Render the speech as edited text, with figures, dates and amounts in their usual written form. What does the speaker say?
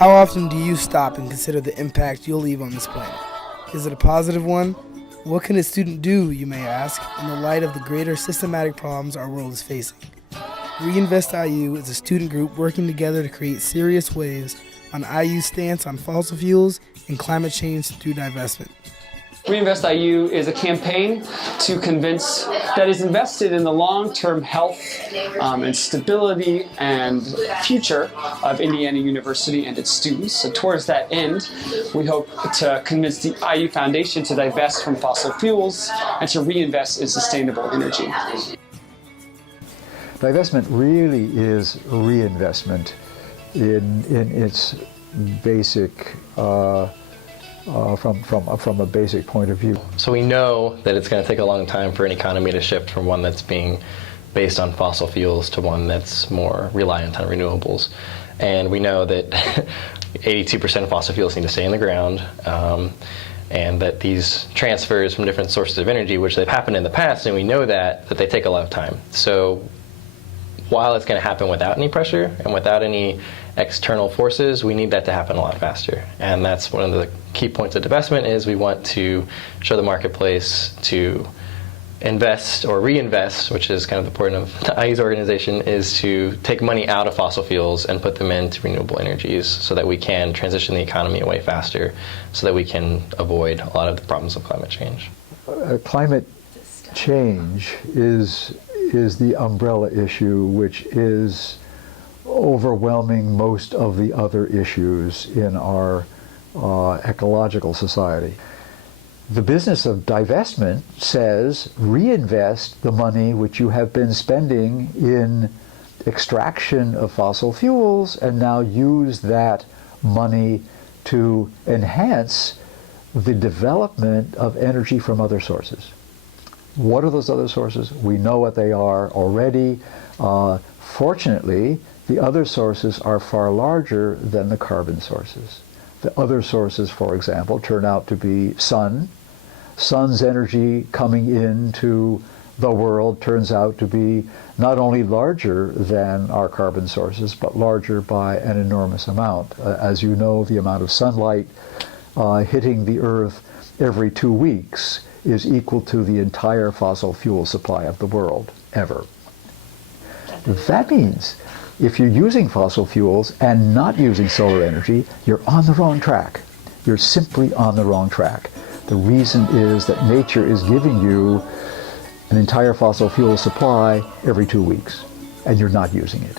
How often do you stop and consider the impact you'll leave on this planet? Is it a positive one? What can a student do, you may ask, in the light of the greater systematic problems our world is facing? ReInvest IU is a student group working together to create serious waves on IU's stance on fossil fuels and climate change through divestment. ReInvest IU is a campaign to convince that is invested in the long-term health and stability and future of Indiana University and its students. So towards that end, we hope to convince the IU Foundation to divest from fossil fuels and to reinvest in sustainable energy. Divestment really is reinvestment in its basic from a basic point of view. So we know that it's going to take a long time for an economy to shift from one that's being based on fossil fuels to one that's more reliant on renewables. And we know that 82% of fossil fuels need to stay in the ground, and that these transfers from different sources of energy, which have happened in the past, and we know that they take a lot of time. So while it's going to happen without any pressure and without any external forces, we need that to happen a lot faster. And that's one of the key points of divestment is we want to show the marketplace to invest or reinvest, which is kind of the point of the IU's organization, is to take money out of fossil fuels and put them into renewable energies so that we can transition the economy away faster, so that we can avoid a lot of the problems of climate change. Climate change is the umbrella issue, which is overwhelming most of the other issues in our ecological society. The business of divestment says reinvest the money which you have been spending in extraction of fossil fuels and now use that money to enhance the development of energy from other sources. What are those other sources? We know what they are already. Fortunately, the other sources are far larger than the carbon sources. The other sources, for example, turn out to be sun. Sun's energy coming into the world turns out to be not only larger than our carbon sources, but larger by an enormous amount. As you know, the amount of sunlight hitting the Earth every 2 weeks is equal to the entire fossil fuel supply of the world, ever. That means if you're using fossil fuels and not using solar energy, you're on the wrong track. You're simply on the wrong track. The reason is that nature is giving you an entire fossil fuel supply every 2 weeks, and you're not using it.